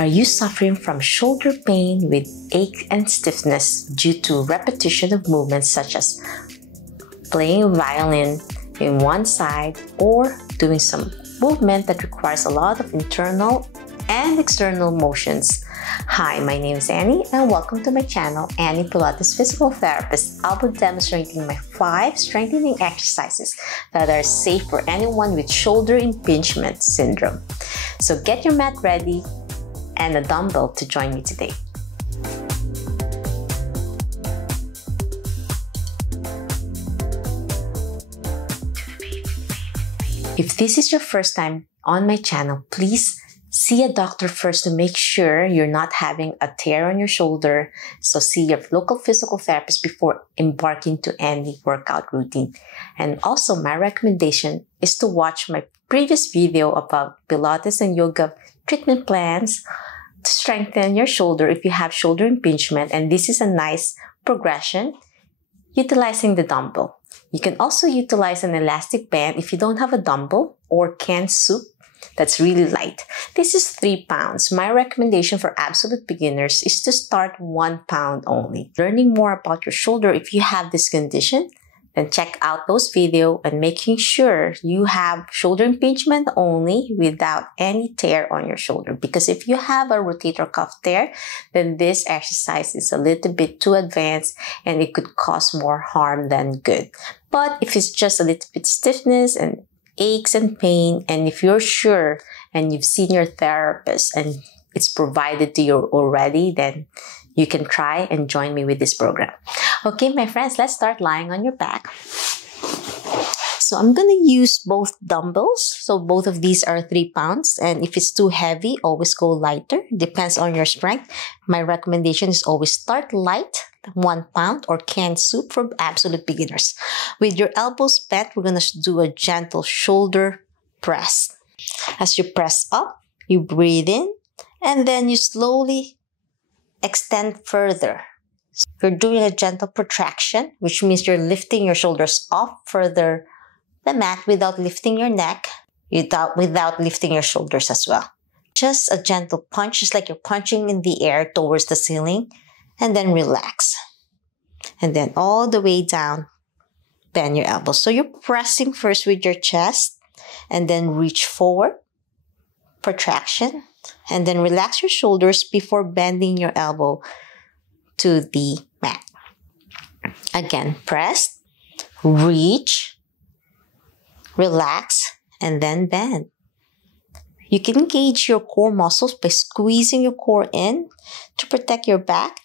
Are you suffering from shoulder pain with ache and stiffness due to repetition of movements such as playing violin in one side or doing some movement that requires a lot of internal and external motions? Hi, my name is Annie and welcome to my channel, Annie Pilates Physical Therapist. I'll be demonstrating my 5 strengthening exercises that are safe for anyone with shoulder impingement syndrome. So get your mat ready and a dumbbell to join me today. If this is your first time on my channel, please see a doctor first to make sure you're not having a tear on your shoulder. So see your local physical therapist before embarking to any workout routine. And also my recommendation is to watch my previous video about Pilates and yoga treatment plans to strengthen your shoulder if you have shoulder impingement. And this is a nice progression utilizing the dumbbell. You can also utilize an elastic band if you don't have a dumbbell or canned soup that's really light. This is 3 pounds. My recommendation for absolute beginners is to start 1 pound only. Learning more about your shoulder if you have this condition, then check out those videos and making sure you have shoulder impingement only without any tear on your shoulder. Because if you have a rotator cuff tear, then this exercise is a little bit too advanced and it could cause more harm than good. But if it's just a little bit stiffness and aches and pain, and if you're sure and you've seen your therapist and it's provided to you already, then you can try and join me with this program. Okay, my friends, let's start lying on your back. So I'm going to use both dumbbells. So both of these are 3 pounds. And if it's too heavy, always go lighter. Depends on your strength. My recommendation is always start light, 1 pound or canned soup for absolute beginners. With your elbows bent, we're going to do a gentle shoulder press. As you press up, you breathe in and then you slowly extend further. You're doing a gentle protraction, which means you're lifting your shoulders off further the mat without lifting your neck, without lifting your shoulders as well. Just a gentle punch, just like you're punching in the air towards the ceiling, and then relax. And then all the way down, bend your elbows. So you're pressing first with your chest, and then reach forward, protraction, and then relax your shoulders before bending your elbow to the mat. Again, press, reach, relax, and then bend. You can engage your core muscles by squeezing your core in to protect your back,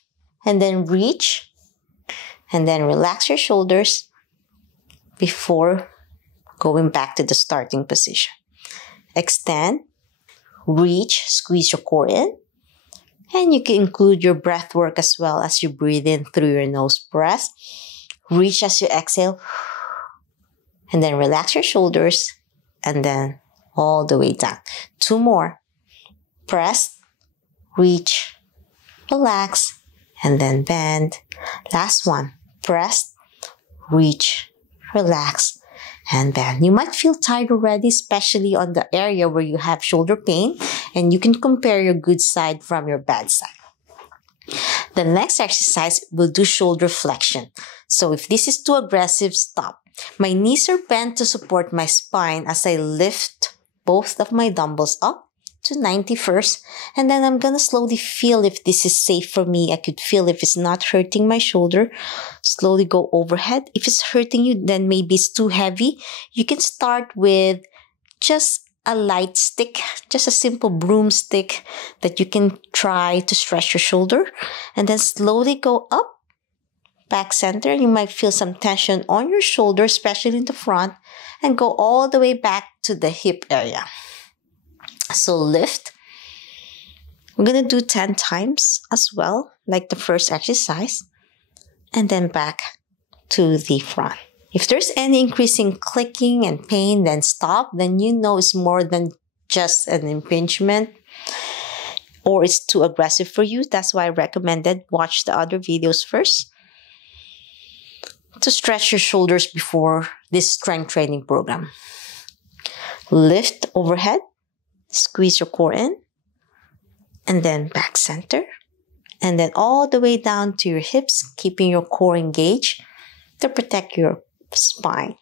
and then reach, and then relax your shoulders before going back to the starting position. Extend, reach, squeeze your core in, and you can include your breath work as well as you breathe in through your nose. Press, reach as you exhale, and then relax your shoulders, and then all the way down. 2 more. Press, reach, relax, and then bend. Last one. Press, reach, relax, and bend. You might feel tired already, especially on the area where you have shoulder pain, and you can compare your good side from your bad side. The next exercise will do shoulder flexion. So if this is too aggressive, stop. My knees are bent to support my spine as I lift both of my dumbbells up to 90 first, and then I'm gonna slowly feel if this is safe for me. I could feel if it's not hurting my shoulder. Slowly go overhead. If it's hurting you, then maybe it's too heavy. You can start with just a light stick, just a simple broomstick that you can try to stretch your shoulder, and then slowly go up, back center. You might feel some tension on your shoulder, especially in the front, and go all the way back to the hip area. So lift. We're going to do 10 times as well, like the first exercise, and then back to the front. If there's any increasing clicking and pain, then stop. Then you know it's more than just an impingement or it's too aggressive for you. That's why I recommended watch the other videos first to stretch your shoulders before this strength training program. Lift overhead, squeeze your core in, and then back center, and then all the way down to your hips, keeping your core engaged to protect your spine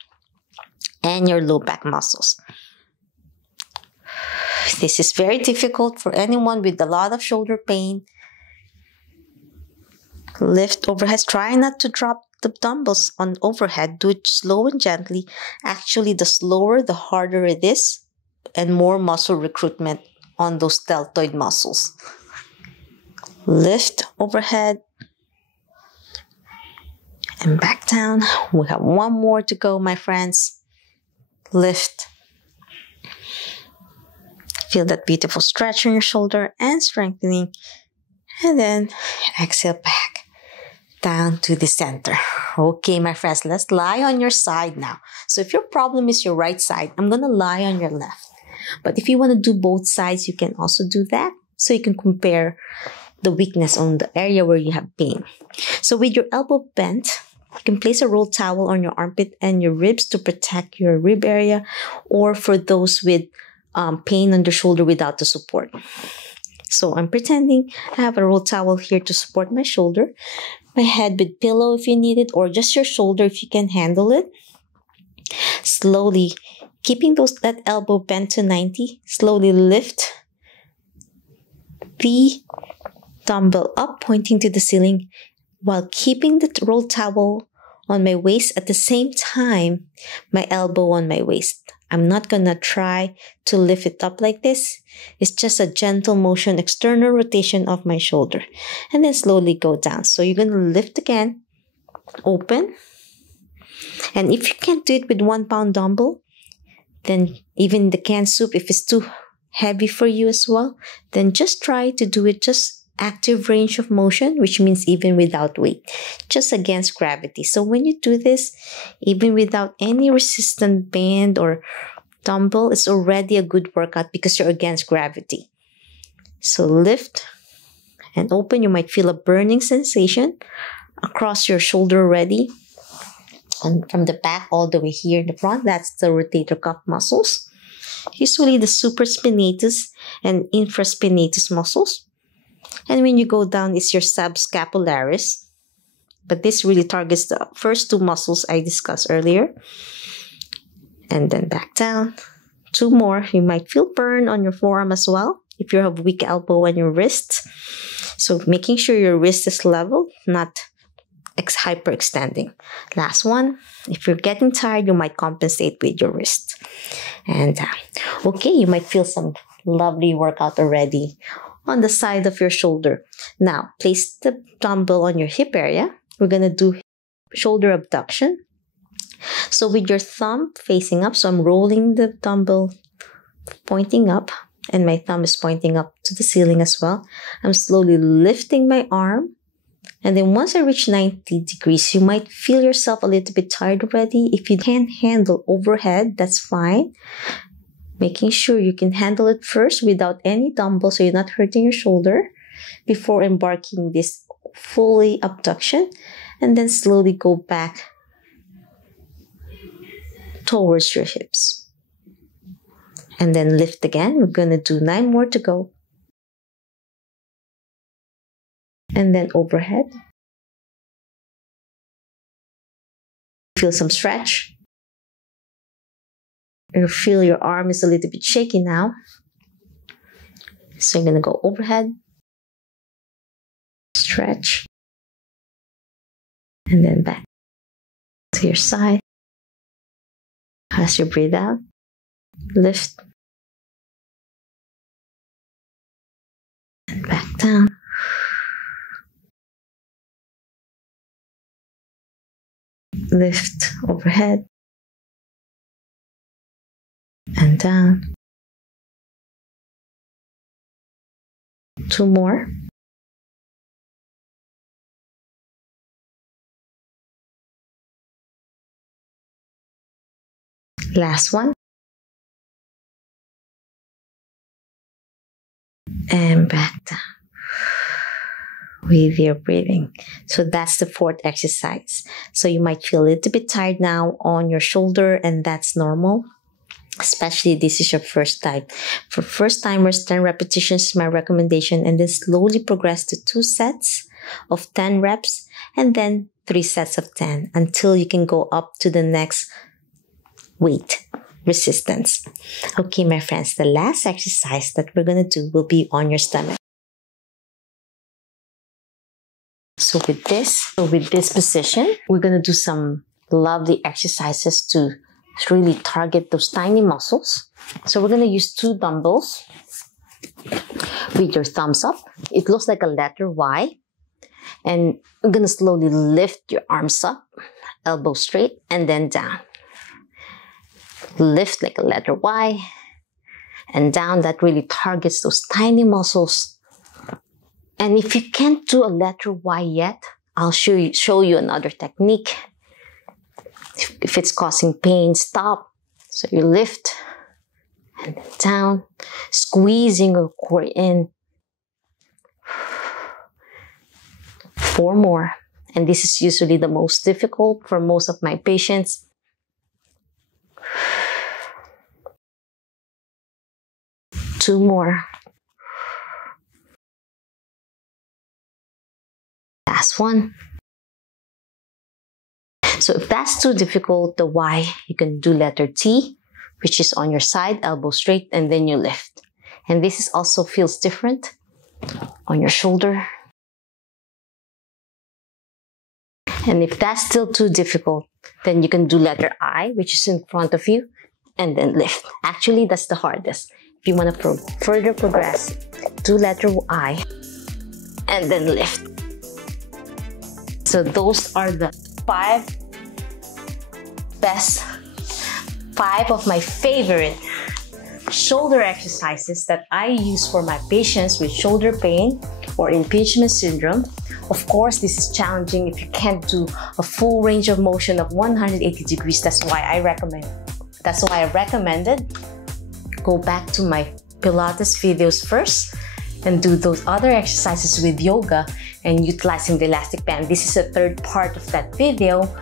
and your low back muscles. This is very difficult for anyone with a lot of shoulder pain. Lift overhead. Try not to drop the dumbbells on overhead. Do it slow and gently. Actually, the slower, the harder it is, and more muscle recruitment on those deltoid muscles. Lift overhead and back down. We have one more to go, my friends. Lift. Feel that beautiful stretch on your shoulder and strengthening. And then exhale back down to the center. Okay, my friends, let's lie on your side now. So if your problem is your right side, I'm going to lie on your left. But if you want to do both sides, you can also do that. So you can compare the weakness on the area where you have pain. So with your elbow bent, you can place a rolled towel on your armpit and your ribs to protect your rib area, or for those with pain on the shoulder without the support. So I'm pretending I have a rolled towel here to support my shoulder, my head with pillow if you need it, or just your shoulder if you can handle it. Slowly, keeping that elbow bent to 90, slowly lift the dumbbell up, pointing to the ceiling, while keeping the rolled towel on my waist at the same time, my elbow on my waist. I'm not going to try to lift it up like this. It's just a gentle motion, external rotation of my shoulder. And then slowly go down. So you're going to lift again, open. And if you can't do it with 1 pound dumbbell, then even the canned soup, if it's too heavy for you as well, then just try to do it just active range of motion, which means even without weight, just against gravity. So when you do this, even without any resistant band or dumbbell, it's already a good workout because you're against gravity. So lift and open. You might feel a burning sensation across your shoulder already. And from the back all the way here in the front, that's the rotator cuff muscles. Usually the supraspinatus and infraspinatus muscles. And when you go down, it's your subscapularis. But this really targets the first 2 muscles I discussed earlier. And then back down. 2 more. You might feel burn on your forearm as well if you have weak elbow and your wrist. So making sure your wrist is level, not hyperextending. Last one. If you're getting tired, you might compensate with your wrist. And okay, you might feel some lovely workout already on the side of your shoulder. Now, place the dumbbell on your hip area. We're going to do shoulder abduction. So with your thumb facing up, so I'm rolling the dumbbell pointing up, and my thumb is pointing up to the ceiling as well. I'm slowly lifting my arm. And then once I reach 90 degrees, you might feel yourself a little bit tired already. If you can't handle overhead, that's fine. Making sure you can handle it first without any dumbbell so you're not hurting your shoulder before embarking this fully abduction, and then slowly go back towards your hips. And then lift again. We're going to do 9 more to go. And then overhead. Feel some stretch. You feel your arm is a little bit shaky now. So you're going to go overhead, stretch, and then back to your side. As you breathe out, lift, and back down. Lift overhead and down. 2 more. Last one. And back down with your breathing. So that's the 4th exercise. So you might feel a little bit tired now on your shoulder, and that's normal. especially this is your first time. For first timers, 10 repetitions is my recommendation, and then slowly progress to 2 sets of 10 reps and then 3 sets of 10 until you can go up to the next weight resistance. Okay, my friends, the last exercise that we're going to do will be on your stomach. So with this position, we're going to do some lovely exercises to really target those tiny muscles. So we're going to use 2 dumbbells with your thumbs up. It looks like a letter Y. And we're going to slowly lift your arms up, elbow straight, and then down. Lift like a letter Y and down. That really targets those tiny muscles. And if you can't do a letter Y yet, I'll show you another technique. If it's causing pain, stop. So you lift and then down, squeezing your core in. 4 more. And this is usually the most difficult for most of my patients. Two more. Last one. So if that's too difficult, the Y, you can do letter T, which is on your side, elbow straight, and then you lift. And this is also feels different on your shoulder. And if that's still too difficult, then you can do letter I, which is in front of you, and then lift. Actually, that's the hardest. If you want to further progress, do letter I, and then lift. So those are the 5 of my favorite shoulder exercises that I use for my patients with shoulder pain or impingement syndrome. Of course, this is challenging if you can't do a full range of motion of 180 degrees. That's why I recommended go back to my Pilates videos first and do those other exercises with yoga and utilizing the elastic band. This is a third part of that video.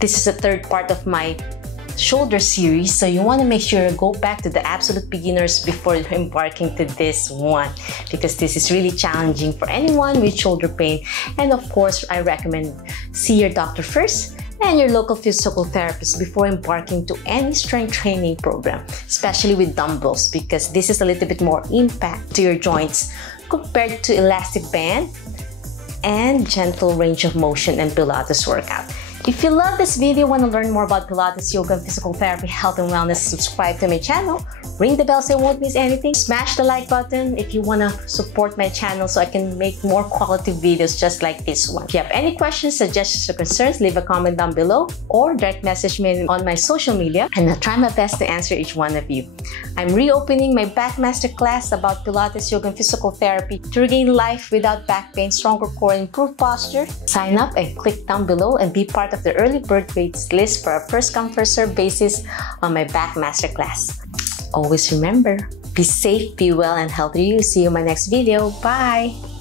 This is a third part of my shoulder series, so you want to make sure you go back to the absolute beginners before embarking to this one, because this is really challenging for anyone with shoulder pain. And of course, I recommend see your doctor first and your local physical therapist before embarking to any strength training program, especially with dumbbells, because this is a little bit more impact to your joints compared to elastic band and gentle range of motion and Pilates workout. If you love this video, want to learn more about Pilates, yoga, and physical therapy, health and wellness, subscribe to my channel, ring the bell so you won't miss anything, smash the like button if you want to support my channel so I can make more quality videos just like this one. If you have any questions, suggestions, or concerns, leave a comment down below or direct message me on my social media, and I'll try my best to answer each one of you. I'm reopening my back masterclass about Pilates, yoga, and physical therapy to regain life without back pain, stronger core, and improved posture. Sign up and click down below and be part of the early bird waits list for a first come first serve basis on my back masterclass. Always remember, be safe, be well, and healthy. See you in my next video. Bye!